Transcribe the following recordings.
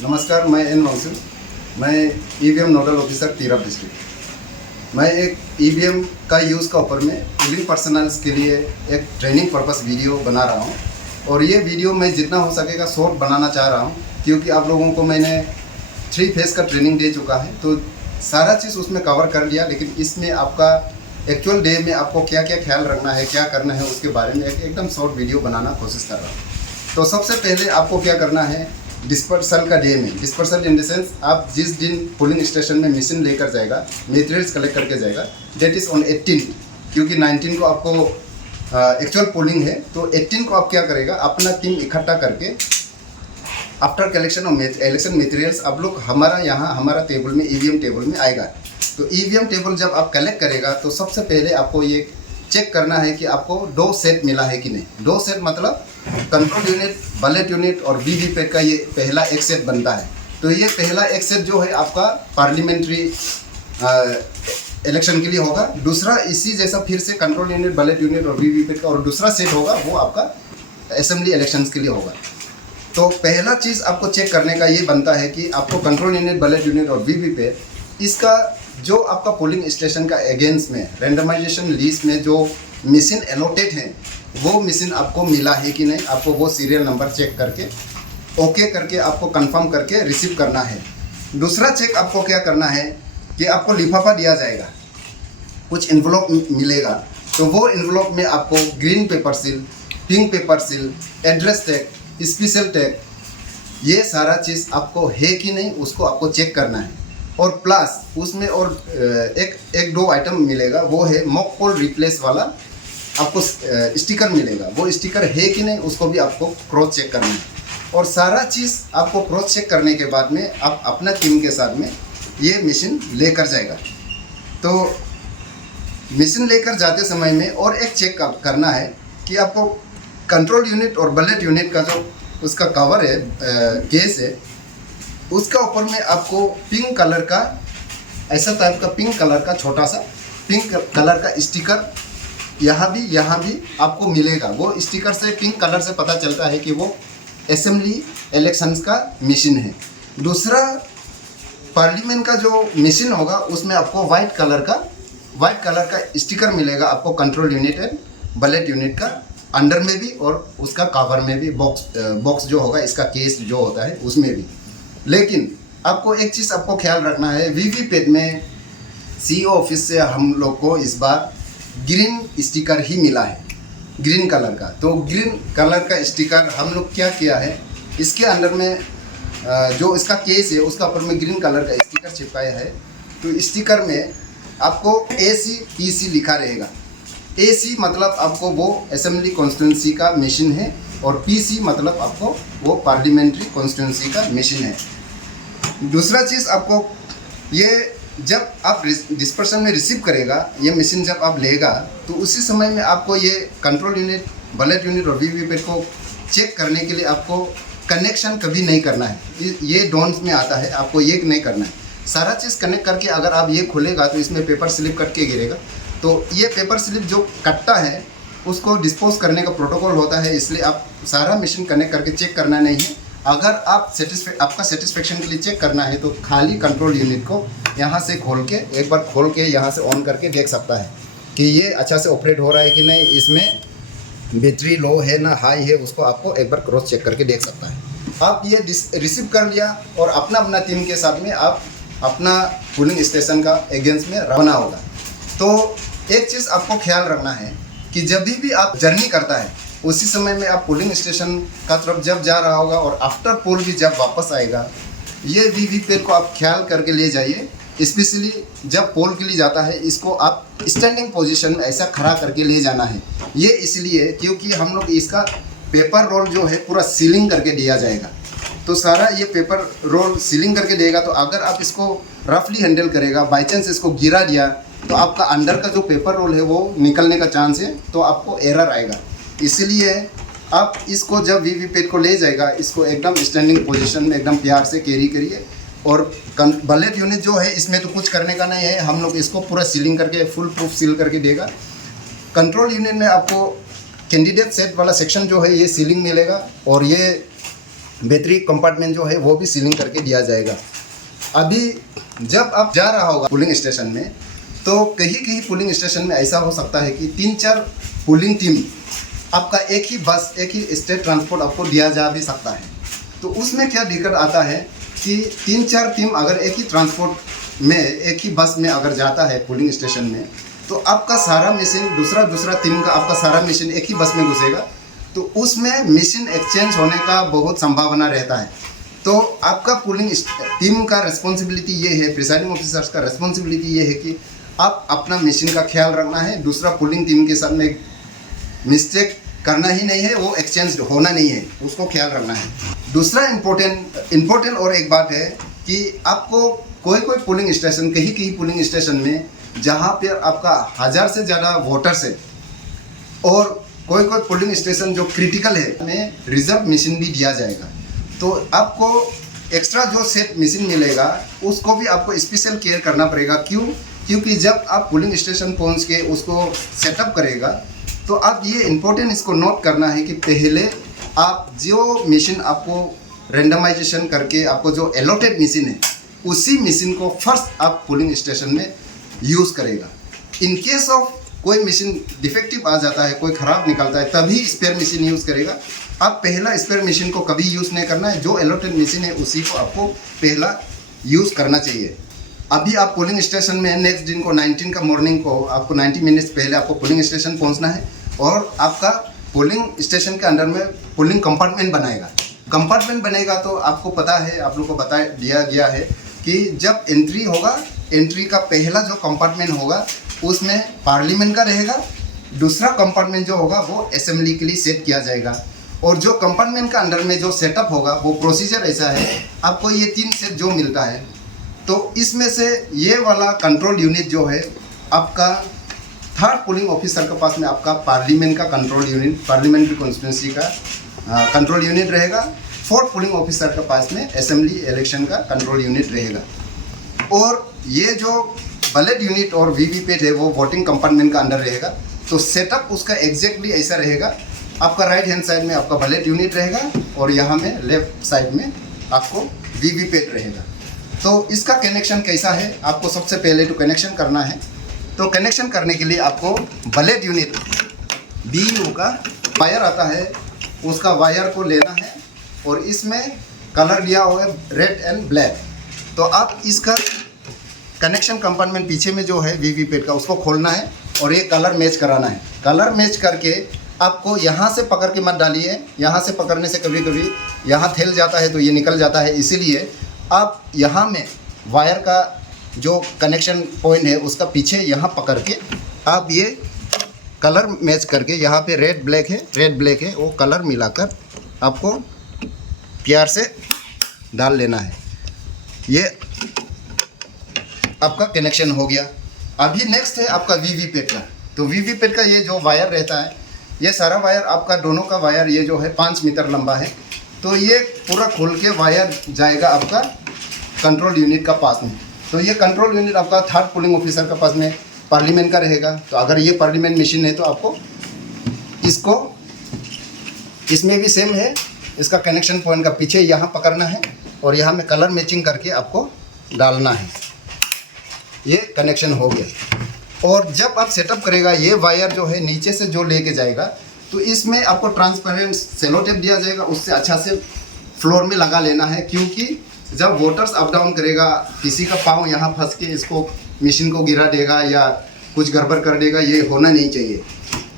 नमस्कार, मैं एन मंसूर। मैं EVM nodal officer Tirap district. मैं एक ईवीएम का यूज़ का ऊपर में पोलिंग पर्सनल्स के लिए एक ट्रेनिंग पर्पस वीडियो बना रहा हूँ। और ये वीडियो मैं जितना हो सकेगा शॉर्ट बनाना चाह रहा हूँ, क्योंकि आप लोगों को मैंने 3 फेज़ का ट्रेनिंग दे चुका है, तो सारा चीज़ उसमें कवर कर लिया। लेकिन इसमें आपका एक्चुअल डे में आपको क्या क्या ख्याल रखना है, क्या करना है, उसके बारे में एकदम शॉर्ट वीडियो बनाना कोशिश कर रहा हूँ। तो सबसे पहले आपको क्या करना है, डिस्पर्सल का डे में, डिस्पर्सल इन द सेंस आप जिस दिन पोलिंग स्टेशन में मशीन लेकर जाएगा, मटेरियल्स कलेक्ट करके जाएगा, डेट इज़ ऑन 18, क्योंकि 19 को आपको एक्चुअल पोलिंग है। तो 18 को आप क्या करेगा, अपना टीम इकट्ठा करके after collection of election materials आप लोग हमारा टेबल में, ईवीएम टेबल में आएगा। तो ईवीएम टेबल जब आप कलेक्ट करेगा तो सबसे पहले आपको ये चेक करना है कि आपको 2 सेट मिला है कि नहीं। 2 सेट मतलब कंट्रोल यूनिट, बैलेट यूनिट और वीवीपैट का ये पहला एक सेट बनता है। तो ये पहला एक सेट जो है आपका पार्लियामेंट्री इलेक्शन के लिए होगा। दूसरा इसी जैसा फिर से कंट्रोल यूनिट, बैलेट यूनिट और वीवीपैट का और दूसरा सेट होगा, वो आपका असेंबली इलेक्शंस के लिए होगा। तो पहला चीज़ आपको चेक करने का ये बनता है कि आपको कंट्रोल यूनिट, बैलेट यूनिट और वीवीपैट, इसका जो आपका पोलिंग स्टेशन का अगेंस्ट में रैंडमाइजेशन लिस्ट में जो मशीन एलोटेड है, वो मशीन आपको मिला है कि नहीं। आपको वो सीरियल नंबर चेक करके ओके करके आपको कंफर्म करके रिसीव करना है। दूसरा चेक आपको क्या करना है कि आपको लिफाफा दिया जाएगा, कुछ इन्वलॉप मिलेगा। तो वो इन्वलॉप में आपको green pepper seal, pink paper seal, address tag, special tag, ये सारा चीज़ आपको है कि नहीं, उसको आपको चेक करना है। और प्लस उसमें और एक दो आइटम मिलेगा, वो है मॉक पोल रिप्लेस वाला आपको स्टिकर मिलेगा। वो स्टिकर है कि नहीं, उसको भी आपको क्रॉस चेक करना है। और सारा चीज़ आपको क्रॉस चेक करने के बाद में आप अपना टीम के साथ में ये मशीन लेकर जाएगा। तो मशीन लेकर जाते समय में और एक चेक करना है कि आपको कंट्रोल यूनिट और बैलेट यूनिट का जो उसका कवर है, केस है, उसका ऊपर में आपको पिंक कलर का, ऐसा टाइप का पिंक कलर का छोटा सा पिंक कलर का स्टिकर यहाँ भी आपको मिलेगा। वो स्टिकर से, पिंक कलर से पता चलता है कि वो असेंबली इलेक्शंस का मशीन है। दूसरा पार्लियामेंट का जो मशीन होगा, उसमें आपको वाइट कलर का स्टिकर मिलेगा आपको control unit and ballot unit का अंडर में भी और उसका कवर में भी, बॉक्स जो होगा, इसका केस जो होता है उसमें भी। लेकिन आपको एक चीज़ आपको ख्याल रखना है, वीवीपैट में सीईओ ऑफिस से हम लोग को इस बार ग्रीन स्टिकर ही मिला है, ग्रीन कलर का। तो ग्रीन कलर का स्टिकर हम लोग क्या किया है, इसके अंदर में जो इसका केस है उसका ऊपर में ग्रीन कलर का स्टिकर चिपकाया है। तो स्टिकर में आपको AC PC लिखा रहेगा। AC मतलब आपको वो असेंबली कॉन्स्टिट्यूंसी का मशीन है, और PC मतलब आपको वो पार्लियामेंट्री कॉन्स्टिट्यूंसी का मशीन है। दूसरा चीज़ आपको ये, जब आप डिस्पर्सन में रिसीव करेगा, ये मशीन जब आप लेगा, तो उसी समय में आपको ये कंट्रोल यूनिट, बैलेट यूनिट और वीवीपैट को चेक करने के लिए आपको कनेक्शन कभी नहीं करना है। ये डॉन्स में आता है, आपको ये नहीं करना है। सारा चीज़ कनेक्ट करके अगर आप ये खोलेगा तो इसमें पेपर स्लिप कट के गिरेगा। तो ये पेपर स्लिप जो कटता है उसको डिस्पोज करने का प्रोटोकॉल होता है, इसलिए आप सारा मशीन कनेक्ट करके चेक करना नहीं है। अगर आप आपका सेटिस्फेक्शन के लिए चेक करना है तो खाली कंट्रोल यूनिट को यहाँ से एक बार खोल के यहाँ से ऑन करके देख सकता है कि ये अच्छा से ऑपरेट हो रहा है कि नहीं, इसमें बैटरी लो है ना हाई है, उसको आपको एक बार क्रॉस चेक करके देख सकता है। आप ये रिसीव कर लिया और अपना टीम के साथ में आप अपना पोलिंग स्टेशन का अगेंस्ट में रवाना होगा। तो एक चीज़ आपको ख्याल रखना है कि जब भी आप जर्नी करता है, उसी समय में आप पोलिंग स्टेशन का तरफ जब जा रहा होगा और आफ्टर पोल भी जब वापस आएगा, ये वीवीपैट को आप ख्याल करके ले जाइए। स्पेशली जब पोल के लिए जाता है, इसको आप स्टैंडिंग पोजीशन में ऐसा खड़ा करके ले जाना है। ये इसलिए क्योंकि हम लोग इसका पेपर रोल जो है पूरा सीलिंग करके दिया जाएगा। तो सारा ये पेपर रोल सीलिंग करके देगा, तो अगर आप इसको रफली हैंडल करेगा, बाई चांस इसको गिरा दिया, तो आपका अंदर का जो पेपर रोल है वो निकलने का चांस है, तो आपको एरर आएगा। इसलिए आप इसको जब वीवीपैट को ले जाएगा, इसको एकदम स्टैंडिंग पोजीशन में एकदम प्यार से कैरी करिए। और बैलेट यूनिट जो है, इसमें तो कुछ करने का नहीं है, हम लोग इसको पूरा सीलिंग करके फुल प्रूफ सील करके देगा। कंट्रोल यूनिट में आपको कैंडिडेट सेट वाला सेक्शन जो है ये सीलिंग मिलेगा, और ये बैटरी कंपार्टमेंट जो है वो भी सीलिंग करके दिया जाएगा। अभी जब आप जा रहा होगा पुलिंग स्टेशन में, तो कहीं कहीं पुलिंग स्टेशन में ऐसा हो सकता है कि 3-4 पुलिंग टीम आपका एक ही बस, एक ही स्टेट ट्रांसपोर्ट आपको दिया जा भी सकता है। तो उसमें क्या दिक्कत आता है कि 3-4 टीम अगर एक ही ट्रांसपोर्ट में, एक ही बस में अगर जाता है पुलिंग स्टेशन में, तो आपका सारा मशीन दूसरा टीम का आपका सारा मशीन एक ही बस में घुसेगा, तो उसमें मशीन एक्सचेंज होने का बहुत संभावना रहता है। तो आपका पुलिंग टीम का रिस्पॉन्सिबिलिटी ये है, प्रिसाइडिंग ऑफिसर्स का रिस्पॉन्सिबिलिटी ये है कि आप अपना मशीन का ख्याल रखना है, दूसरा पुलिंग टीम के साथ में मिस्टेक करना ही नहीं है, वो एक्सचेंज होना नहीं है, उसको ख्याल रखना है। दूसरा इम्पोर्टेंट और एक बात है कि आपको कोई पुलिंग स्टेशन, कहीं पुलिंग स्टेशन में जहाँ पर आपका 1000 से ज़्यादा वोटर्स है और कोई पुलिंग स्टेशन जो क्रिटिकल है में रिजर्व मशीन भी दिया जाएगा। तो आपको एक्स्ट्रा जो सेट मशीन मिलेगा उसको भी आपको स्पेशल केयर करना पड़ेगा। क्योंकि जब आप पुलिंग स्टेशन पहुंच के उसको सेटअप करेगा, तो आप ये इम्पोर्टेंट इसको नोट करना है कि पहले आप जो मशीन आपको रेंडमाइजेशन करके आपको जो अलॉटेड मशीन है, उसी मशीन को फर्स्ट आप पुलिंग स्टेशन में यूज़ करेगा। इन केस ऑफ कोई मशीन डिफेक्टिव आ जाता है, कोई ख़राब निकलता है, तभी स्पेयर मशीन यूज़ करेगा। आप पहला स्पेयर मशीन को कभी यूज़ नहीं करना है, जो अलॉटेड मशीन है उसी को आपको पहला यूज़ करना चाहिए। अभी आप पुलिंग स्टेशन में नेक्स्ट दिन को 19 का मॉर्निंग को आपको 90 मिनट्स पहले आपको पुलिंग स्टेशन पहुंचना है और आपका पुलिंग स्टेशन के अंदर में पुलिंग कंपार्टमेंट बनेगा। तो आपको पता है, आप लोग को बता दिया गया है कि जब एंट्री होगा, एंट्री का पहला जो कंपार्टमेंट होगा उसमें पार्लियामेंट का रहेगा, दूसरा कंपार्टमेंट जो होगा वो असेंबली के लिए सेट किया जाएगा। और जो कंपार्टमेंट का अंदर में जो सेटअप होगा वो प्रोसीजर ऐसा है, आपको ये 3 सेट जो मिलता है, तो इसमें से ये वाला कंट्रोल यूनिट जो है आपका 3rd पुलिंग ऑफिसर के पास में आपका पार्लियामेंट का कंट्रोल यूनिट, पार्लियामेंट्री कॉन्स्टिट्यूंसी का कंट्रोल यूनिट रहेगा। 4th पुलिंग ऑफिसर के पास में असेंबली इलेक्शन का कंट्रोल यूनिट रहेगा। और ये जो बैलेट यूनिट और वीवीपैट है वो वोटिंग कंपार्टमेंट का अंदर रहेगा। तो सेटअप उसका एग्जैक्टली ऐसा रहेगा, आपका राइट हैंड साइड में आपका बैलेट यूनिट रहेगा और यहाँ में लेफ्ट साइड में आपको वीवीपैट रहेगा। तो इसका कनेक्शन कैसा है, आपको सबसे पहले तो कनेक्शन करना है। तो कनेक्शन करने के लिए आपको बैलेट यूनिट BU का वायर आता है, उसका वायर को लेना है और इसमें कलर दिया हुआ है रेड एंड ब्लैक। तो आप इसका कनेक्शन कंपार्टमेंट पीछे में जो है वीवीपैट का, उसको खोलना है और ये कलर मैच कराना है। कलर मैच करके आपको यहाँ से पकड़ के मत डालिए, यहाँ से पकड़ने से कभी कभी यहाँ थैल जाता है तो ये निकल जाता है, इसीलिए आप यहाँ में वायर का जो कनेक्शन पॉइंट है उसका पीछे यहाँ पकड़ के आप ये कलर मैच करके, यहाँ पे रेड ब्लैक है, वो कलर मिलाकर आपको प्यार से डाल लेना है। ये आपका कनेक्शन हो गया। अभी नेक्स्ट है आपका वीवीपैट का। तो वीवीपैट का ये जो वायर रहता है, ये सारा वायर आपका दोनों का वायर ये जो है 5 मीटर लंबा है। तो ये पूरा खोल के वायर जाएगा आपका कंट्रोल यूनिट का पास में। तो ये कंट्रोल यूनिट आपका 3rd पुलिंग ऑफिसर का पास में पार्लियामेंट का रहेगा। तो अगर ये पार्लियामेंट मशीन है तो आपको इसको, इसमें भी सेम है, इसका कनेक्शन पॉइंट का पीछे यहाँ पकड़ना है और यहाँ में कलर मैचिंग करके आपको डालना है। ये कनेक्शन हो गया। और जब आप सेटअप करेगा, ये वायर जो है नीचे से जो लेके जाएगा, तो इसमें आपको ट्रांसपेरेंट सेलो टेप दिया जाएगा, उससे अच्छा से फ्लोर में लगा लेना है। क्योंकि जब वोटर्स अप डाउन करेगा, किसी का पाँव यहाँ फंस के इसको मशीन को गिरा देगा या कुछ गड़बड़ कर देगा, ये होना नहीं चाहिए।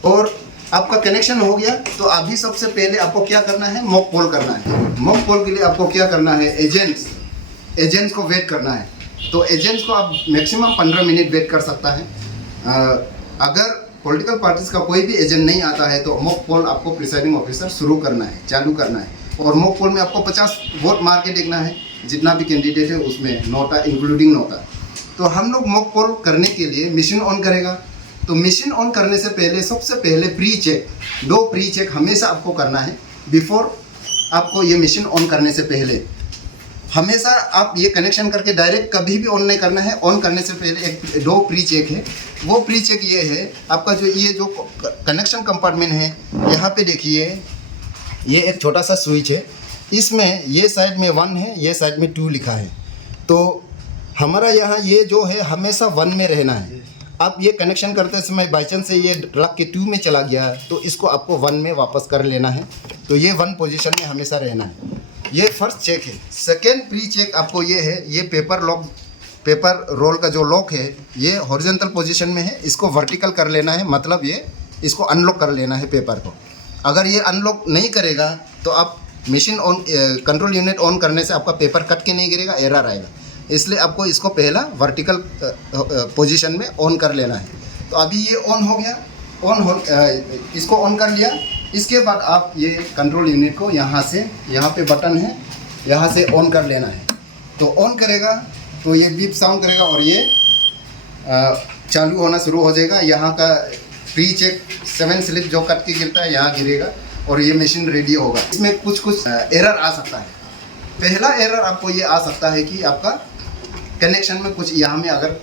और आपका कनेक्शन हो गया। तो अभी सबसे पहले आपको क्या करना है, मॉक पोल करना है। मॉक पोल के लिए आपको क्या करना है, एजेंट्स को वेट करना है। तो एजेंट्स को आप मैक्सिमम 15 मिनट वेट कर सकता है। अगर पॉलिटिकल पार्टीज का कोई भी एजेंट नहीं आता है तो मॉक पोल आपको प्रिसाइडिंग ऑफिसर शुरू करना है, चालू करना है। और मॉक पोल में आपको 50 वोट मार के देखना है, जितना भी कैंडिडेट है उसमें नोटा इंक्लूडिंग नोटा। तो हम लोग मॉक पोल करने के लिए मशीन ऑन करेगा। तो मशीन ऑन करने से पहले सबसे पहले प्री चेक, 2 प्री चेक हमेशा आपको करना है। बिफोर आपको ये मशीन ऑन करने से पहले हमेशा आप ये कनेक्शन करके डायरेक्ट कभी भी ऑन नहीं करना है। ऑन करने से पहले 2 प्री चेक है। वो प्री चेक ये है, आपका जो ये जो कनेक्शन कंपार्टमेंट है, यहाँ पे देखिए ये एक छोटा सा स्विच है। इसमें ये साइड में 1 है, ये साइड में 2 लिखा है। तो हमारा यहाँ ये जो है हमेशा 1 में रहना है। अब ये कनेक्शन करते समय बाई चांस से ये लग के 2 में चला गया तो इसको आपको 1 में वापस कर लेना है। तो ये 1 पोजीशन में हमेशा रहना है। ये फर्स्ट चेक है। सेकेंड प्री चेक आपको ये है, ये पेपर रोल का जो लॉक है ये हॉरिजॉन्टल पोजीशन में है, इसको वर्टिकल कर लेना है, मतलब ये इसको अनलॉक कर लेना है पेपर को। अगर ये अनलॉक नहीं करेगा तो आप machine on control unit on करने से आपका पेपर कट के नहीं गिरेगा, एरर आएगा। इसलिए आपको इसको पहला वर्टिकल पोजीशन में ऑन कर लेना है। तो अभी ये ऑन हो गया, इसको ऑन कर लिया। इसके बाद आप ये कंट्रोल यूनिट को यहाँ पे बटन है, यहाँ से ऑन कर लेना है। तो ऑन करेगा तो ये बीप साउंड करेगा और ये चालू होना शुरू हो जाएगा। यहाँ का प्री चेक 7 स्लिप जो कट के गिरता है यहाँ गिरेगा और ये मशीन रेडी होगा। इसमें कुछ एरर आ सकता है। पहला एरर आपको ये आ सकता है कि आपका कनेक्शन में कुछ यहाँ में अगर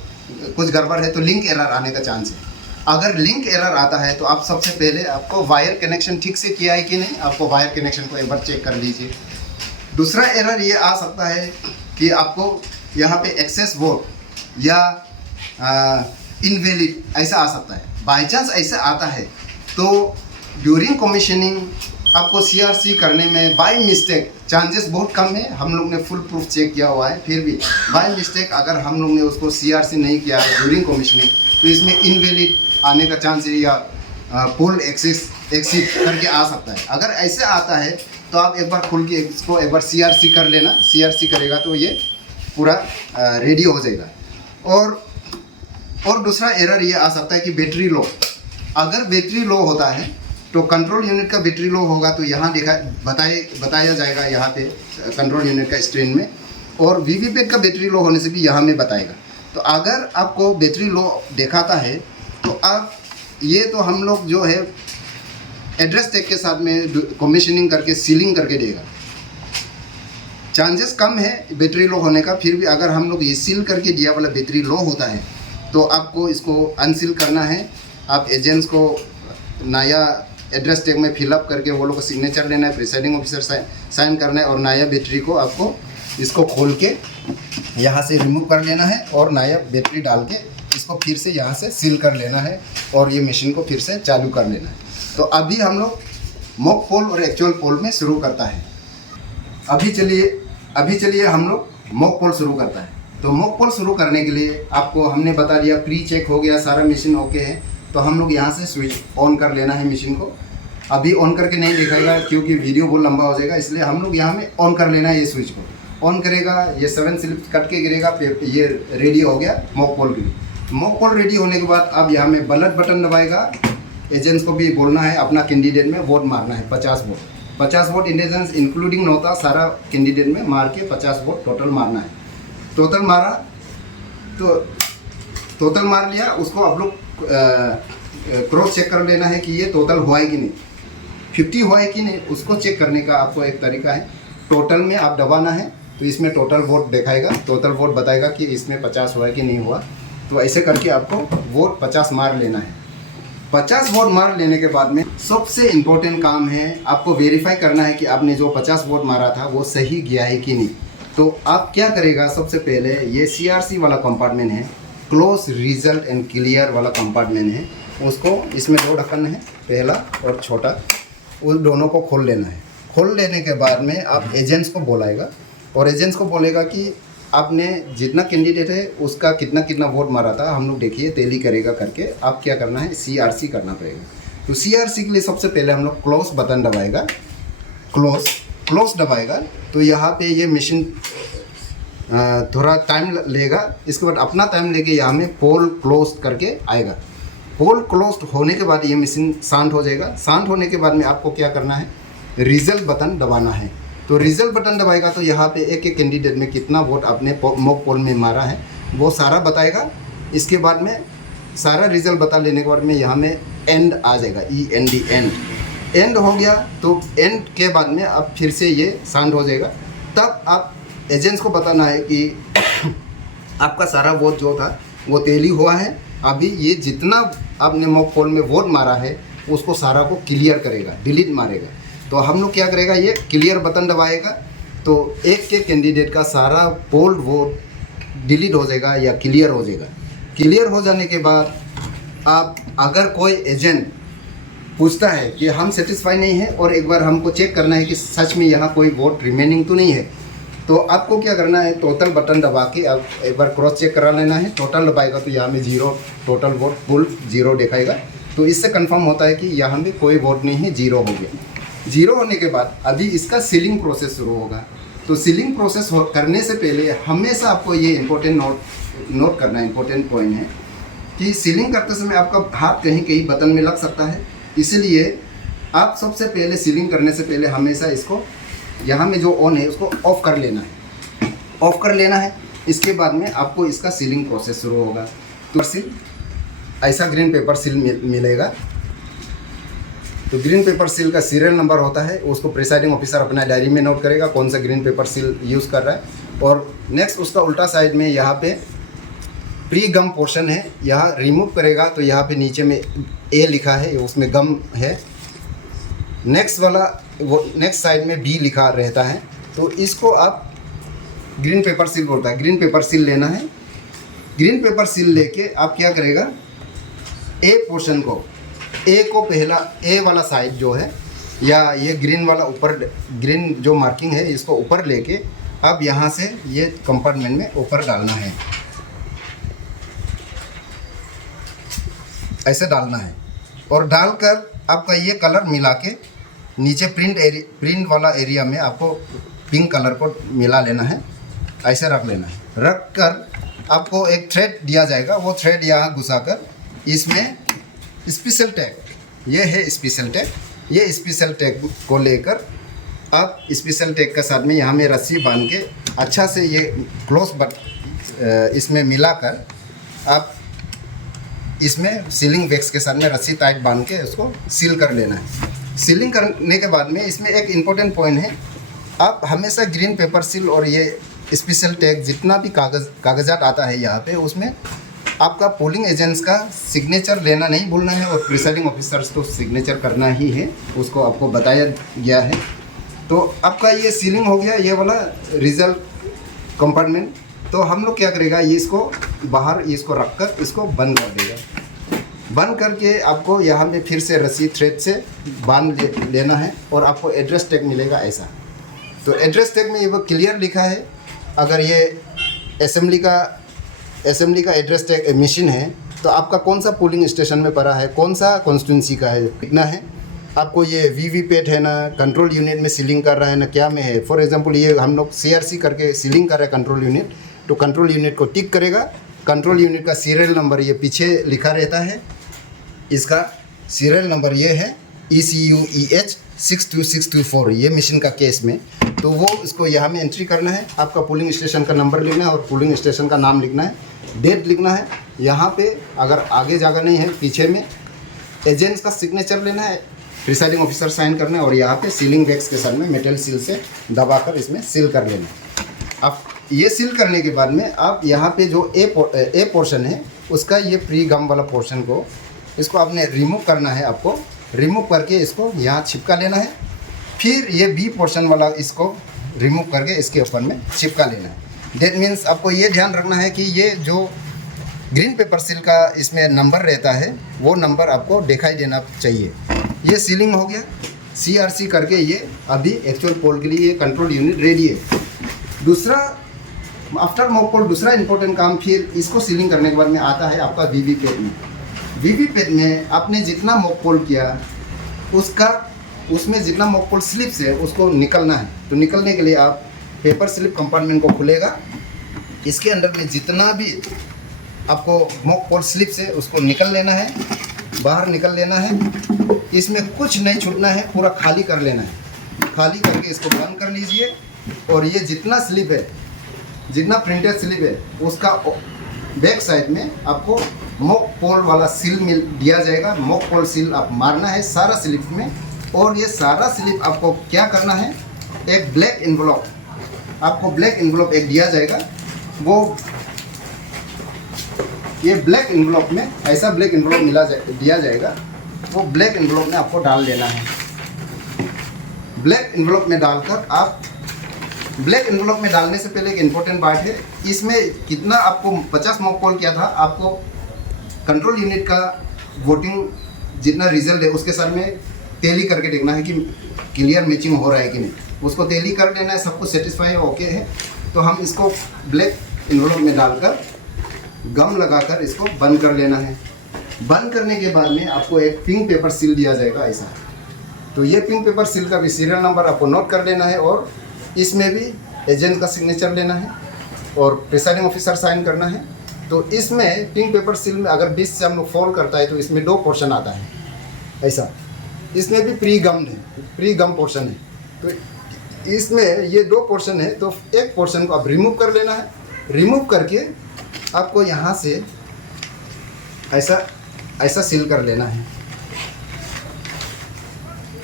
कुछ गड़बड़ है तो लिंक एरर आने का चांस है। अगर लिंक एरर आता है तो आप सबसे पहले आपको वायर कनेक्शन ठीक से किया है कि नहीं, आपको वायर कनेक्शन को एक बार चेक कर लीजिए। दूसरा एरर ये आ सकता है कि आपको यहाँ पे एक्सेस वोट या इनवैलिड ऐसा आ सकता है। बाई चांस ऐसा आता है तो ड्यूरिंग कमीशनिंग आपको CRC करने में बाय मिस्टेक, चांसेस बहुत कम है, हम लोग ने फुल प्रूफ चेक किया हुआ है, फिर भी बाय मिस्टेक अगर हम लोग ने उसको CRC नहीं किया है ड्यूरिंग कमीशनिंग तो इसमें इनवैलिड आने का चांस है या पोल एक्सिट करके आ सकता है। अगर ऐसे आता है तो आप एक बार खुल के इसको एक बार CRC कर लेना। CRC करेगा तो ये पूरा रेडी हो जाएगा। और दूसरा एरर ये आ सकता है कि बैटरी लो। अगर बैटरी लो होता है तो कंट्रोल यूनिट का बैटरी लो होगा तो यहाँ बताया जाएगा यहाँ पे कंट्रोल यूनिट का स्क्रीन में, और वीवीपैट का बैटरी लो होने से भी यहाँ में बताएगा। तो अगर आपको बैटरी लो दिखाता है तो आप ये तो हम लोग जो है एड्रेस टैग के साथ में कमीशनिंग करके सीलिंग करके देगा। चांसेस कम है बैटरी लो होने का, फिर भी अगर हम लोग ये सील करके दिया वाला बैटरी लो होता है तो आपको इसको अनसील करना है। आप एजेंट्स को नया एड्रेस टैग में फिलअप करके वो लोग को सिग्नेचर लेना है, प्रिसाइडिंग ऑफिसर साइन करना है और नया बैटरी को आपको इसको खोल के यहाँ से रिमूव कर लेना है और नया बैटरी डाल के इसको फिर से यहाँ से सील कर लेना है और ये मशीन को फिर से चालू कर लेना है। तो अभी हम लोग मॉक पोल और एक्चुअल पोल में शुरू करता है। अभी चलिए हम लोग मॉक पोल शुरू करता है। तो मॉक पोल शुरू करने के लिए आपको हमने बता दिया, प्री चेक हो गया, सारा मशीन ओके है। तो हम लोग यहाँ से स्विच ऑन कर लेना है मशीन को। अभी ऑन करके नहीं दिखाएगा क्योंकि वीडियो बहुत लंबा हो जाएगा, इसलिए हम लोग यहाँ में ऑन कर लेना है। ये स्विच को ऑन करेगा, ये 7 स्लिप कट के गिरेगा, ये रेडी हो गया मॉक पोल के लिए। मॉक पोल रेडी होने के बाद अब यहाँ में बलट बटन दबाएगा। एजेंट्स को भी बोलना है अपना कैंडिडेट में वोट मारना है 50 वोट। 50 वोट इंडिजेंस इंक्लूडिंग नोता सारा कैंडिडेट में मार के 50 वोट टोटल मारना है। टोटल मारा तो टोटल मार लिया, उसको आप लोग क्रॉस चेक कर लेना है कि ये टोटल हुआ है कि नहीं, 50 हुआ है कि नहीं। उसको चेक करने का आपको एक तरीका है, टोटल में आप दबाना है तो इसमें टोटल वोट दिखाएगा, टोटल वोट बताएगा कि इसमें 50 हुआ है कि नहीं हुआ। तो ऐसे करके आपको वोट 50 मार लेना है। 50 वोट मार लेने के बाद में सबसे इम्पोर्टेंट काम है आपको वेरीफाई करना है कि आपने जो 50 वोट मारा था वो सही गया है कि नहीं। तो आप क्या करेगा, सबसे पहले ये CRC वाला कंपार्टमेंट है, क्लोज रिजल्ट एंड क्लियर वाला कंपार्टमेंट है, उसको इसमें 2 ढक्कन है, पहला और छोटा, उस दोनों को खोल लेना है। खोल लेने के बाद में आप एजेंट्स को बुलाएगा और एजेंट्स को बोलेगा कि आपने जितना कैंडिडेट है उसका कितना कितना वोट मारा था हम लोग देखिए टैली करेगा करके। आप क्या करना है, CRC करना पड़ेगा। तो CRC के लिए सबसे पहले हम लोग क्लोज बटन दबाएगा, क्लोज दबाएगा तो यहाँ पे ये मशीन थोड़ा टाइम लेगा। इसके बाद अपना टाइम लेके यहाँ में पोल क्लोज करके आएगा। पोल क्लोज होने के बाद ये मशीन शांत हो जाएगा। शांत होने के बाद में आपको क्या करना है, रिजल्ट बटन दबाना है। तो रिजल्ट बटन दबाएगा तो यहाँ पे एक कैंडिडेट में कितना वोट आपने मॉक पोल में मारा है वो सारा बताएगा। इसके बाद में सारा रिजल्ट बता लेने के बाद में यहाँ में एंड आ जाएगा, END एंड हो गया। तो एंड के बाद में अब फिर से ये शांत हो जाएगा। तब आप एजेंट्स को बताना है कि आपका सारा वोट जो था वो टैली हुआ है। अभी ये जितना आपने मॉक पोल में वोट मारा है उसको सारा को क्लियर करेगा, डिलीट मारेगा। तो हम लोग क्या करेगा, ये क्लियर बटन दबाएगा तो एक के कैंडिडेट का सारा पोल्ड वोट डिलीट हो जाएगा या क्लियर हो जाएगा। क्लियर हो जाने के बाद आप अगर कोई एजेंट पूछता है कि हम सेटिस्फाई नहीं है और एक बार हमको चेक करना है कि सच में यहाँ कोई वोट रिमेनिंग तो नहीं है, तो आपको क्या करना है, टोटल बटन दबा के आप एक बार क्रॉस चेक करा लेना है। टोटल दबाएगा तो यहाँ में 0 टोटल वोट फुल 0 दिखाएगा, तो इससे कंफर्म होता है कि यहाँ में कोई वोट नहीं है, 0 हो गया। 0 होने के बाद अभी इसका सीलिंग प्रोसेस शुरू होगा। तो सीलिंग प्रोसेस करने से पहले हमेशा आपको ये इंपॉर्टेंट नोट करना है, इंपॉर्टेंट पॉइंट है कि सीलिंग करते समय आपका हाथ कहीं कहीं बटन में लग सकता है, इसलिए आप सबसे पहले सीलिंग करने से पहले हमेशा इसको यहाँ में जो ऑन है उसको ऑफ कर लेना है, ऑफ कर लेना है। इसके बाद में आपको इसका सीलिंग प्रोसेस शुरू होगा। तो सील ऐसा ग्रीन पेपर सील मिलेगा। तो ग्रीन पेपर सील का सीरियल नंबर होता है, उसको प्रिसाइडिंग ऑफिसर अपना डायरी में नोट करेगा कौन सा ग्रीन पेपर सील यूज़ कर रहा है। और नेक्स्ट उसका उल्टा साइड में यहाँ पे प्री गम पोर्शन है, यहाँ रिमूव करेगा तो यहाँ पे नीचे में ए लिखा है, उसमें गम है। नेक्स्ट वाला वो नेक्स्ट साइड में बी लिखा रहता है, तो इसको आप ग्रीन पेपर सील बोलता है। ग्रीन पेपर सील लेना है। ग्रीन पेपर सील लेके आप क्या करेगा, ए पोर्शन को, ए को पहला ए वाला साइड जो है या ये ग्रीन वाला ऊपर ग्रीन जो मार्किंग है इसको ऊपर लेके अब यहाँ से ये कंपार्टमेंट में ऊपर डालना है, ऐसे डालना है। और डालकर आपका ये कलर मिला के नीचे प्रिंट वाला एरिया में आपको पिंक कलर को मिला लेना है, ऐसे रख लेना है। रख कर आपको एक थ्रेड दिया जाएगा, वो थ्रेड यहाँ घुसाकर इसमें स्पेशल टैग, ये है स्पेशल टैग, ये स्पेशल टैग को लेकर आप स्पेशल टैग के साथ में यहाँ में रस्सी बांध के अच्छा से ये क्लोज इसमें मिलाकर आप इसमें सीलिंग वैक्स के साथ में रस्सी टाइट बांध के उसको सील कर लेना है। सीलिंग करने के बाद में इसमें एक इम्पोर्टेंट पॉइंट है, आप हमेशा ग्रीन पेपर सील और ये स्पेशल टैग जितना भी कागजात आता है यहाँ पे, उसमें आपका पोलिंग एजेंट्स का सिग्नेचर लेना नहीं भूलना है और प्रिसाइडिंग ऑफिसर्स को सिग्नेचर करना ही है, उसको आपको बताया गया है। तो आपका ये सीलिंग हो गया, ये वाला रिजल्ट कंपार्टमेंट। तो हम लोग क्या करेगा, ये इसको बाहर इसको रख कर इसको बंद कर देगा। बंद करके आपको यहाँ पे फिर से रस्सी थ्रेड से बांध लेना है और आपको एड्रेस टैग मिलेगा ऐसा। तो एड्रेस टैग में ये वो क्लियर लिखा है, अगर ये असेंबली का एड्रेस टैग मशीन है तो आपका कौन सा पोलिंग स्टेशन में पड़ा है, कौन सा कॉन्स्टिट्यूंसी का है, कितना है। आपको ये वीवीपैट है ना, कंट्रोल यूनिट में सीलिंग कर रहा है ना, क्या में है। फॉर एग्जांपल ये हम लोग सीआरसी करके सीलिंग कर रहे हैं कंट्रोल यूनिट, तो कंट्रोल यूनिट को टिक करेगा। कंट्रोल यूनिट का सीरियल नंबर ये पीछे लिखा रहता है, इसका सीरियल नंबर ये है ECUEH 62624, ये मशीन का केस में। तो वो इसको यहाँ में एंट्री करना है, आपका पोलिंग स्टेशन का नंबर लिखना है और पोलिंग स्टेशन का नाम लिखना है, डेट लिखना है। यहाँ पे अगर आगे जगह नहीं है, पीछे में एजेंट्स का सिग्नेचर लेना है, प्रिसाइडिंग ऑफिसर साइन करना है और यहाँ पे सीलिंग वैक्स के साथ में मेटल सील से दबाकर इसमें सील कर लेना है। अब ये सील करने के बाद में आप यहाँ पे जो ए पोर्शन है उसका ये प्री गम वाला पोर्शन को इसको आपने रिमूव करना है। आपको रिमूव करके इसको यहाँ चिपका लेना है। फिर ये बी पोर्शन वाला इसको रिमूव करके इसके ऊपर में चिपका लेना है। दैट मीन्स आपको ये ध्यान रखना है कि ये जो ग्रीन पेपर सील का इसमें नंबर रहता है वो नंबर आपको दिखाई देना चाहिए। ये सीलिंग हो गया, CRC करके ये अभी एक्चुअल पोल के लिए ये कंट्रोल यूनिट रेडी है। दूसरा आफ्टर मॉक पोल दूसरा इंपॉर्टेंट काम फिर इसको सीलिंग करने के बाद में आता है आपका वीवीपैट में। वीवीपैट में आपने जितना मॉक पोल किया उसमें जितना मॉक पोल स्लिप्स है उसको निकलना है। तो निकलने के लिए आप पेपर स्लिप कंपार्टमेंट को खुलेगा, इसके अंदर में जितना भी आपको मॉक पोल स्लिप्स है उसको निकल लेना है, बाहर निकल लेना है। इसमें कुछ नहीं छूटना है, पूरा खाली कर लेना है। खाली करके इसको बंद कर लीजिए और ये जितना स्लिप है, जितना प्रिंटेड स्लिप है उसका बैक साइड में आपको मॉक पोल वाला सील दिया जाएगा। मॉक पोल सील आप मारना है सारा स्लिप में। और ये सारा स्लिप आपको क्या करना है, एक ब्लैक एनवलप, आपको ब्लैक एनवलप एक दिया जाएगा। वो ये ब्लैक एनवलप में ऐसा ब्लैक एनवलप दिया जाएगा, वो ब्लैक एनवलप में आपको डाल देना है। ब्लैक एनवलप में डालकर आप ब्लैक एनवलप में डालने से पहले एक इम्पोर्टेंट पार्ट है, इसमें कितना आपको 50 मॉक पोल किया था, आपको कंट्रोल यूनिट का वोटिंग जितना रिजल्ट है उसके साथ में टैली करके देखना है कि क्लियर मैचिंग हो रहा है कि नहीं, उसको टैली कर लेना है, सब कुछ सेटिस्फाई ओके है तो हम इसको ब्लैक एनवलप में डालकर गम लगाकर इसको बंद कर लेना है। बंद करने के बाद में आपको एक पिंक पेपर सील दिया जाएगा ऐसा। तो ये पिंक पेपर सील का भी सीरियल नंबर आपको नोट कर लेना है और इसमें भी एजेंट का सिग्नेचर लेना है और प्रिसाइडिंग ऑफिसर साइन करना है। तो इसमें पिंक पेपर सील में अगर 20 से हम लोग फॉल करता है तो इसमें 2 पोर्शन आता है ऐसा। इसमें भी प्री गम पोर्शन है। तो इसमें ये 2 पोर्शन है तो एक पोर्शन को आप रिमूव कर लेना है। रिमूव करके आपको यहाँ से ऐसा सील कर लेना है,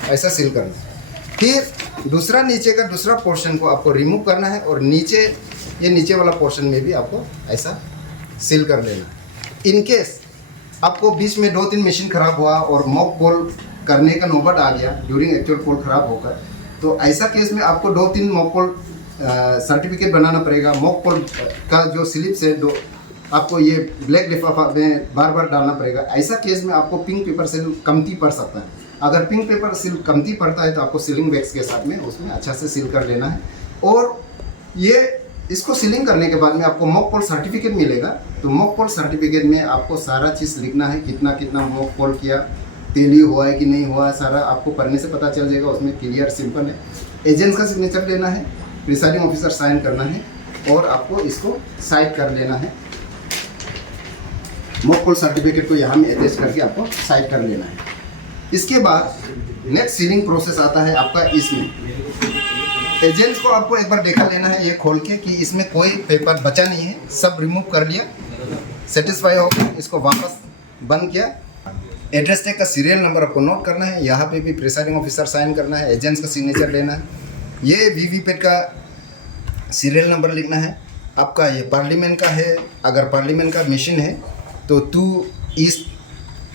ऐसा सील करना है। फिर दूसरा नीचे का दूसरा पोर्शन को आपको रिमूव करना है और ये नीचे वाला पोर्शन में भी आपको ऐसा सील कर लेना है। इन केस आपको बीच में 2-3 मशीन ख़राब हुआ और मॉक पोल करने का नौबत आ गया ड्यूरिंग एक्चुअल पोल ख़राब होकर, तो ऐसा केस में आपको 2-3 मॉक पोल सर्टिफिकेट बनाना पड़ेगा। मॉक पोल का जो स्लिप्स है आपको ये ब्लैक लिफाफा में बार बार डालना पड़ेगा। ऐसा केस में आपको पिंक पेपर सील कमती पड़ सकता है। अगर पिंक पेपर सील कमती पड़ता है तो आपको सीलिंग वैक्स के साथ में उसमें अच्छा से सील कर लेना है। और ये इसको सीलिंग करने के बाद में आपको मॉक पोल सर्टिफिकेट मिलेगा। तो मॉक पोल सर्टिफिकेट में आपको सारा चीज़ लिखना है, कितना कितना मॉक पोल किया, तेली हुआ है कि नहीं हुआ, सारा आपको पढ़ने से पता चल जाएगा। उसमें क्लियर सिंपल है। एजेंट्स का सिग्नेचर लेना है, प्रिसाइडिंग ऑफिसर साइन करना है और आपको इसको साइड कर लेना है। मॉक पोल सर्टिफिकेट को यहाँ में अटैच करके आपको साइड कर लेना है। इसके बाद नेक्स्ट सीलिंग प्रोसेस आता है आपका। इसमें एजेंट्स को आपको एक बार देखा लेना है ये खोल के कि इसमें कोई पेपर बचा नहीं है, सब रिमूव कर लिया, सेटिस्फाई हो गया, इसको वापस बंद किया। एड्रेस टैग का सीरियल नंबर आपको नोट करना है, यहाँ पे भी प्रिसाइडिंग ऑफिसर साइन करना है, एजेंट्स का सिग्नेचर लेना है। ये वीवीपैट का सीरियल नंबर लिखना है आपका। ये पार्लियामेंट का है, अगर पार्लियामेंट का मशीन है तो 2 ईस्ट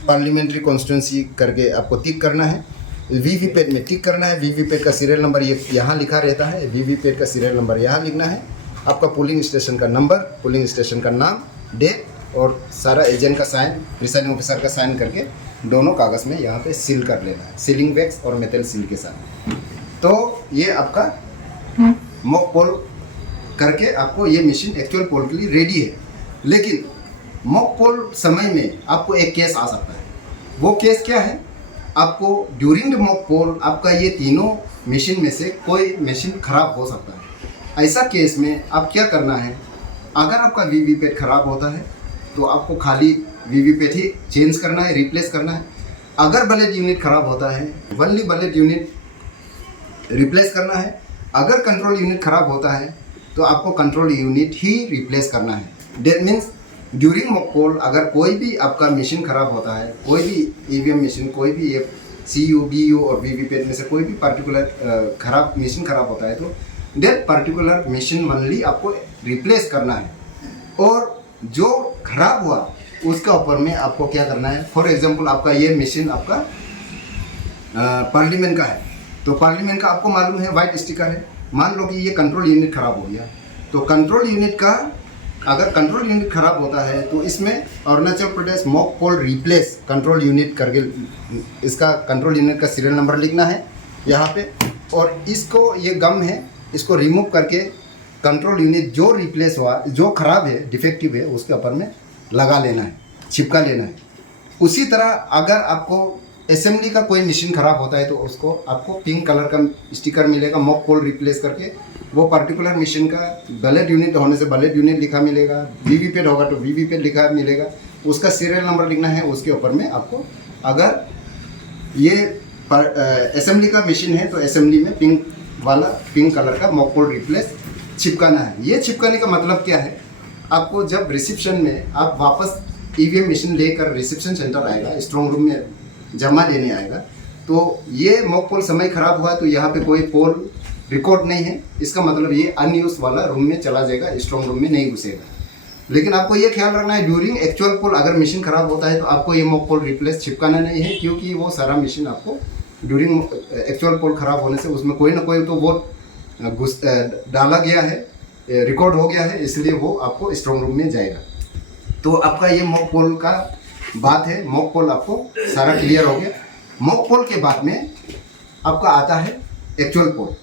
पार्लियामेंट्री कॉन्स्टिट्यूंसी करके आपको टिक करना है। वीवीपैट में टिक करना है। वीवीपैट का सीरियल नंबर ये यहाँ लिखा रहता है, वीवीपैट का सीरियल नंबर यहाँ लिखना है। आपका पोलिंग स्टेशन का नंबर, पोलिंग स्टेशन का नाम, डेट और सारा एजेंट का साइन, प्रिसाइडिंग ऑफिसर का साइन करके दोनों कागज़ में यहाँ पे सील कर लेना है, सीलिंग वैक्स और मेटल सील के साथ। तो ये आपका मॉक पोल करके आपको ये मशीन एक्चुअल पोल के लिए रेडी है। लेकिन मॉक पोल समय में आपको एक केस आ सकता है। वो केस क्या है? आपको ड्यूरिंग द मॉक पोल आपका ये तीनों मशीन में से कोई मशीन ख़राब हो सकता है। ऐसा केस में आप क्या करना है, अगर आपका वीवीपैट ख़राब होता है तो आपको खाली वीवीपैट ही चेंज करना है, रिप्लेस करना है। अगर बैलेट यूनिट ख़राब होता है, ओनली बैलेट यूनिट रिप्लेस करना है। अगर कंट्रोल यूनिट ख़राब होता है तो आपको कंट्रोल यूनिट ही रिप्लेस करना है। That means during mock poll अगर कोई भी आपका मशीन ख़राब होता है, कोई भी ईवीएम मशीन, कोई भी ये CU, DU और वीवीपैट में से कोई भी पर्टिकुलर ख़राब मशीन ख़राब होता है तो दैट पर्टिकुलर मशीन ओनली आपको रिप्लेस करना है। और जो ख़राब हुआ उसके ऊपर में आपको क्या करना है, फॉर एग्जांपल आपका ये मशीन आपका पार्लियामेंट का है, तो पार्लियामेंट का आपको मालूम है वाइट स्टिकर है। मान लो कि ये कंट्रोल यूनिट ख़राब हो गया, तो कंट्रोल यूनिट का अगर कंट्रोल यूनिट ख़राब होता है तो इसमें Arunachal Pradesh mock poll replace control unit करके इसका कंट्रोल यूनिट का सीरियल नंबर लिखना है यहाँ पे। और इसको ये गम है, इसको रिमूव करके कंट्रोल यूनिट जो रिप्लेस हुआ, जो ख़राब है, डिफेक्टिव है, उसके ऊपर में लगा लेना है, चिपका लेना है। उसी तरह अगर आपको असेंबली का कोई मशीन ख़राब होता है तो उसको आपको पिंक कलर का स्टिकर मिलेगा मॉक पोल रिप्लेस करके। वो पर्टिकुलर मशीन का बैलेट यूनिट होने से बैलेट यूनिट लिखा मिलेगा, वीवीपैट होगा तो वीवीपैट लिखा मिलेगा, उसका सीरियल नंबर लिखना है। उसके ऊपर में आपको अगर ये असेंबली का मशीन है तो असेंबली में पिंक कलर का मॉक पोल रिप्लेस चिपकाना है। ये चिपकाने का मतलब क्या है, आपको जब रिसेप्शन में आप वापस ईवीएम मशीन लेकर रिसेप्शन सेंटर आएगा, स्ट्रॉन्ग रूम में जमा लेने आएगा, तो ये मॉक पोल समय ख़राब हुआ तो यहाँ पे कोई पोल रिकॉर्ड नहीं है, इसका मतलब ये अनयूज वाला रूम में चला जाएगा, स्ट्रॉन्ग रूम में नहीं घुसेगा। लेकिन आपको ये ख्याल रखना है ड्यूरिंग एक्चुअल पोल अगर मशीन ख़राब होता है तो आपको ये मॉक पोल रिप्लेस चिपकाना नहीं है, क्योंकि वो सारा मशीन आपको ड्यूरिंग एक्चुअल पोल ख़राब होने से उसमें कोई ना कोई तो वोट डाला गया है, रिकॉर्ड हो गया है, इसलिए वो आपको स्ट्रॉन्ग रूम में जाएगा। तो आपका ये मॉक पोल का बात है। मॉक पोल आपको सारा क्लियर हो गया। मॉक पोल के बाद में आपका आता है एक्चुअल पोल।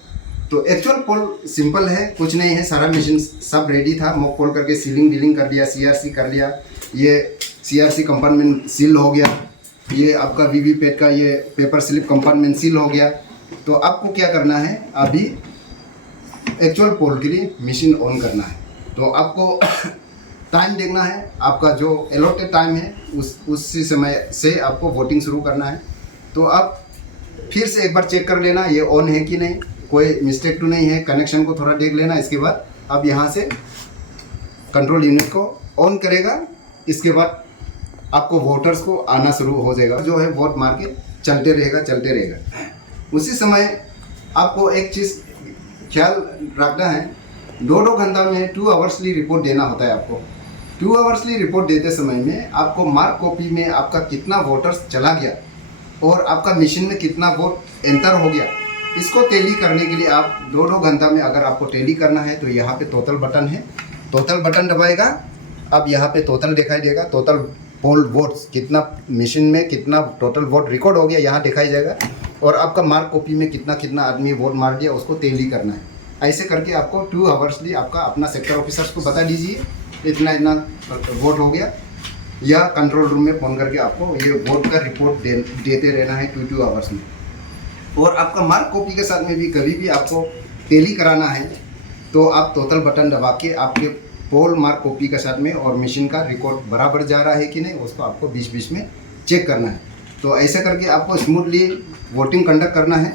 तो एक्चुअल पोल सिंपल है, कुछ नहीं है, सारा मशीन सब रेडी था। मॉक पोल करके सीलिंग विलिंग कर लिया, सीआरसी कर लिया, ये सीआरसी कंपार्टमेंट सील हो गया, ये आपका वीवीपैट का ये पेपर स्लिप कंपार्टमेंट सील हो गया। तो आपको क्या करना है, अभी एक्चुअल पोल के लिए मशीन ऑन करना है। तो आपको टाइम देखना है, आपका जो अलॉटेड टाइम है उसी समय से आपको वोटिंग शुरू करना है। तो आप फिर से एक बार चेक कर लेना ये ऑन है कि नहीं, कोई मिस्टेक तो नहीं है, कनेक्शन को थोड़ा देख लेना। इसके बाद अब यहाँ से कंट्रोल यूनिट को ऑन करेगा, इसके बाद आपको वोटर्स को आना शुरू हो जाएगा, जो है वोट मार के चलते रहेगा। उसी समय आपको एक चीज़ ख्याल रखना है, 2 घंटा में 2 आवर्सली रिपोर्ट देना होता है आपको। 2 आवर्सली रिपोर्ट देते समय में आपको मार्क कॉपी में आपका कितना वोटर्स चला गया और आपका मशीन में कितना वोट एंटर हो गया, इसको टैली करने के लिए आप 2 घंटा में अगर आपको टैली करना है तो यहाँ पे टोटल बटन है, टोटल बटन दबाएगा। अब यहाँ पे टोटल दिखाई देगा, टोटल पोल वोट्स कितना मशीन में कितना टोटल वोट रिकॉर्ड हो गया यहाँ दिखाई जाएगा, और आपका मार्क कॉपी में कितना आदमी वोट मार दिया उसको टैली करना है। ऐसे करके आपको 2 आवर्सली आपका अपना सेक्टर ऑफिसर्स को बता दीजिए इतना वोट हो गया, या कंट्रोल रूम में फ़ोन करके आपको ये वोट का रिपोर्ट देते रहना है 2 आवर्स में। और आपका मार्क कॉपी के साथ में भी कभी भी आपको टैली कराना है तो आप टोटल बटन दबा के आपके पोल मार्क कॉपी के साथ में और मशीन का रिकॉर्ड बराबर जा रहा है कि नहीं उसको आपको बीच में चेक करना है। तो ऐसे करके आपको स्मूथली वोटिंग कंडक्ट करना है।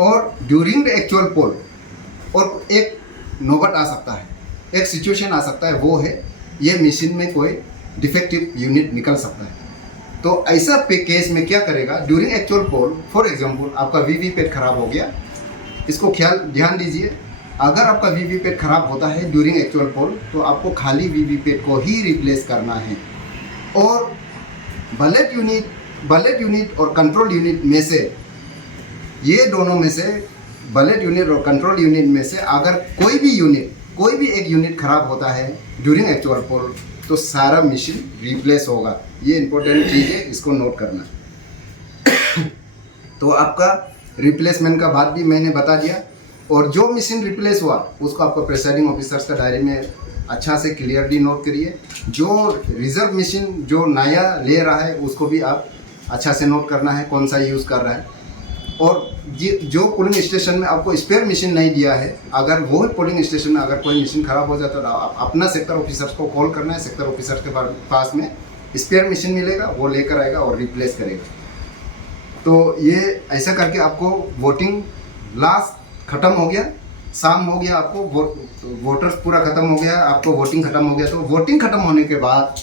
और ड्यूरिंग द एक्चुअल पोल और एक नौबत आ सकता है, एक सिचुएशन आ सकता है, वो है ये मशीन में कोई डिफेक्टिव यूनिट निकल सकता है। तो ऐसा केस में क्या करेगा, during actual poll for example आपका वीवीपैट खराब हो गया, इसको ध्यान दीजिए, अगर आपका वीवीपैट खराब होता है ड्यूरिंग एक्चुअल पोल तो आपको खाली वीवीपैट को ही रिप्लेस करना है। और बैलेट यूनिट और कंट्रोल यूनिट में से, ये दोनों में से, बैलेट यूनिट और कंट्रोल यूनिट में से अगर कोई भी एक यूनिट खराब होता है ड्यूरिंग एक्चुअल पोल तो सारा मशीन रिप्लेस होगा। ये इंपॉर्टेंट चीज़ है, इसको नोट करना। तो आपका रिप्लेसमेंट का बात भी मैंने बता दिया, और जो मशीन रिप्लेस हुआ उसको आपको प्रिसाइडिंग ऑफिसर्स का डायरी में अच्छा से क्लियरली नोट करिए। जो रिजर्व मशीन जो नया ले रहा है उसको भी आप अच्छा से नोट करना है कौन सा यूज़ कर रहा है। और जो पोलिंग स्टेशन में आपको स्पेयर मशीन नहीं दिया है, अगर वो पोलिंग स्टेशन में अगर कोई मशीन ख़राब हो जाता तो आप अपना सेक्टर ऑफिसर्स को कॉल करना है, सेक्टर ऑफिसर्स के पास में स्पेयर मशीन मिलेगा, वो लेकर आएगा और रिप्लेस करेगा। तो ये ऐसा करके आपको वोटिंग लास्ट ख़त्म हो गया, शाम हो गया, आपको वोटर्स पूरा ख़त्म हो गया, आपको वोटिंग ख़त्म हो गया। तो वोटिंग ख़त्म होने के बाद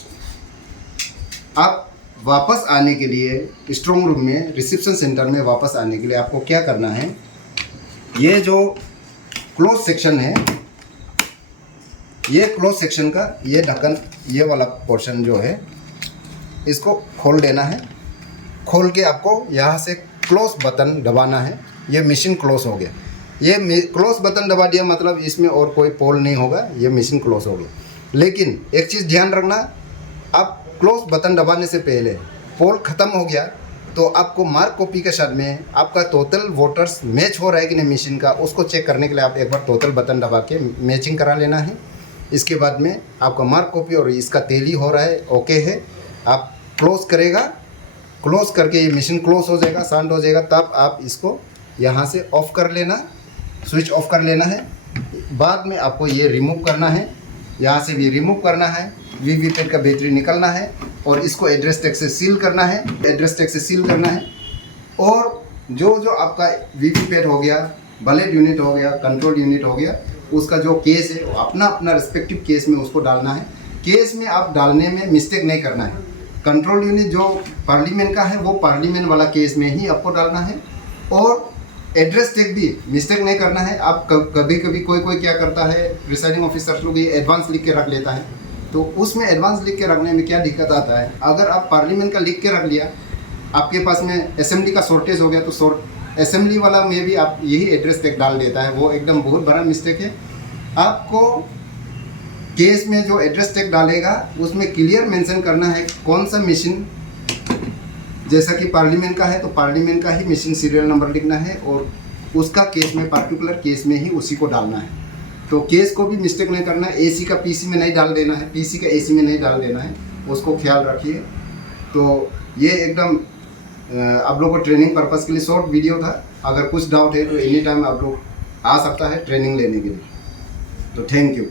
आप वापस आने के लिए स्ट्रॉन्ग रूम में, रिसेप्शन सेंटर में वापस आने के लिए आपको क्या करना है, ये जो क्लोज सेक्शन है, ये क्लोज सेक्शन का ये ढक्कन, ये वाला पोर्शन जो है इसको खोल देना है। खोल के आपको यहाँ से क्लोज बटन दबाना है। ये मशीन क्लोज हो गया, ये क्लोज बटन दबा दिया मतलब इसमें और कोई पोल नहीं होगा, ये मशीन क्लोज हो गया। लेकिन एक चीज़ ध्यान रखना, आप क्लोज बटन दबाने से पहले पोल ख़त्म हो गया तो आपको मार्क कॉपी के साथ में आपका टोटल वोटर्स मैच हो रहा है कि नहीं मशीन का, उसको चेक करने के लिए आप एक बार टोटल बटन दबा के मैचिंग करा लेना है। इसके बाद में आपका मार्क कॉपी और इसका टैली हो रहा है, ओके है, आप क्लोज़ करेगा, क्लोज़ करके ये मशीन क्लोज हो जाएगा, शांत हो जाएगा, तब आप इसको यहाँ से ऑफ़ कर लेना, स्विच ऑफ कर लेना है। बाद में आपको ये रिमूव करना है, यहाँ से भी रिमूव करना है, वीवीपैट का बैटरी निकलना है और इसको एड्रेस टैग से सील करना है, एड्रेस टैग से सील करना है। और जो आपका वीवीपैट हो गया, बैलेट यूनिट हो गया, कंट्रोल यूनिट हो गया, उसका जो केस है वो अपना रिस्पेक्टिव केस में उसको डालना है। केस में आप डालने में मिस्टेक नहीं करना है। कंट्रोल यूनिट जो पार्लियामेंट का है वो पार्लियामेंट वाला केस में ही आपको डालना है। और एड्रेस टैग भी मिस्टेक नहीं करना है। आप कभी कोई क्या करता है, प्रिसाइडिंग ऑफिसर लोग ये एडवांस लिख के रख लेता है, तो उसमें एडवांस लिख के रखने में क्या दिक्कत आता है, अगर आप पार्लियामेंट का लिख के रख लिया, आपके पास में असेंबली का शॉर्टेज हो गया तो असेंबली वाला में भी आप यही एड्रेस टैग डाल देता है, वो एकदम बहुत बड़ा मिस्टेक है। आपको केस में जो एड्रेस टैग डालेगा उसमें क्लियर मेंशन करना है कौन सा मशीन, जैसा कि पार्लियामेंट का है तो पार्लियामेंट का ही मशीन सीरियल नंबर लिखना है और उसका केस में पर्टिकुलर केस में ही उसी को डालना है। तो केस को भी मिस्टेक नहीं करना है, एसी का पीसी में नहीं डाल देना है, पीसी का एसी में नहीं डाल देना है, उसको ख्याल रखिए। तो ये एकदम आप लोगों को ट्रेनिंग पर्पज़ के लिए शॉर्ट वीडियो था। अगर कुछ डाउट है तो एनी टाइम आप लोग आ सकता है ट्रेनिंग लेने के लिए। तो थैंक यू।